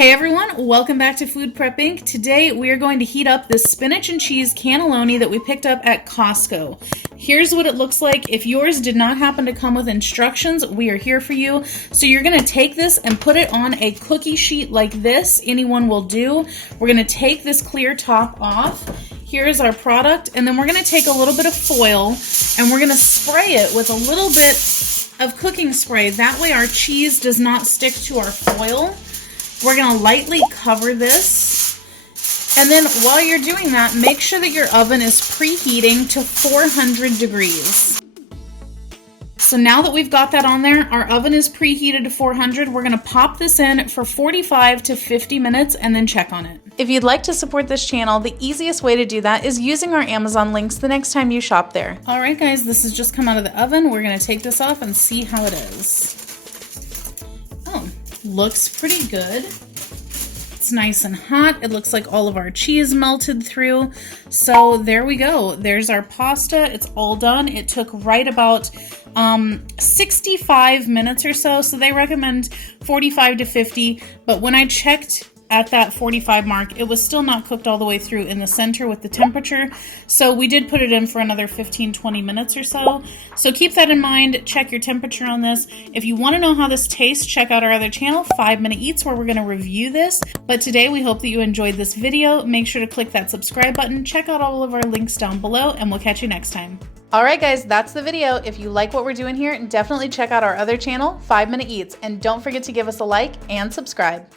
Hey everyone, welcome back to Food Prep Inc. Today we are going to heat up this spinach and cheese cannelloni that we picked up at Costco. Here's what it looks like. If yours did not happen to come with instructions, we are here for you. So you're going to take this and put it on a cookie sheet like this. Anyone will do. We're going to take this clear top off. Here's our product, and then we're going to take a little bit of foil and we're going to spray it with a little bit of cooking spray. That way our cheese does not stick to our foil. We're going to lightly cover this, and then while you're doing that, make sure that your oven is preheating to 400 degrees. So now that we've got that on there, our oven is preheated to 400. We're going to pop this in for 45 to 50 minutes and then check on it. If you'd like to support this channel, the easiest way to do that is using our Amazon links the next time you shop there. All right, guys, this has just come out of the oven. We're going to take this off and see how it is. Looks pretty good. It's nice and hot. It looks like all of our cheese melted through. So there we go. There's our pasta. It's all done. It took right about 65 minutes or so. So they recommend 45 to 50. But when I checked at that 45 mark, it was still not cooked all the way through in the center with the temperature. So we did put it in for another 15-20 minutes or so. So keep that in mind. Check your temperature on this. If you want to know how this tastes, check out our other channel, 5 Minute Eats, where we're going to review this. But today we hope that you enjoyed this video. Make sure to click that subscribe button. Check out all of our links down below, and we'll catch you next time. All right, guys, that's the video. If you like what we're doing here, definitely check out our other channel, 5 Minute Eats, and don't forget to give us a like and subscribe.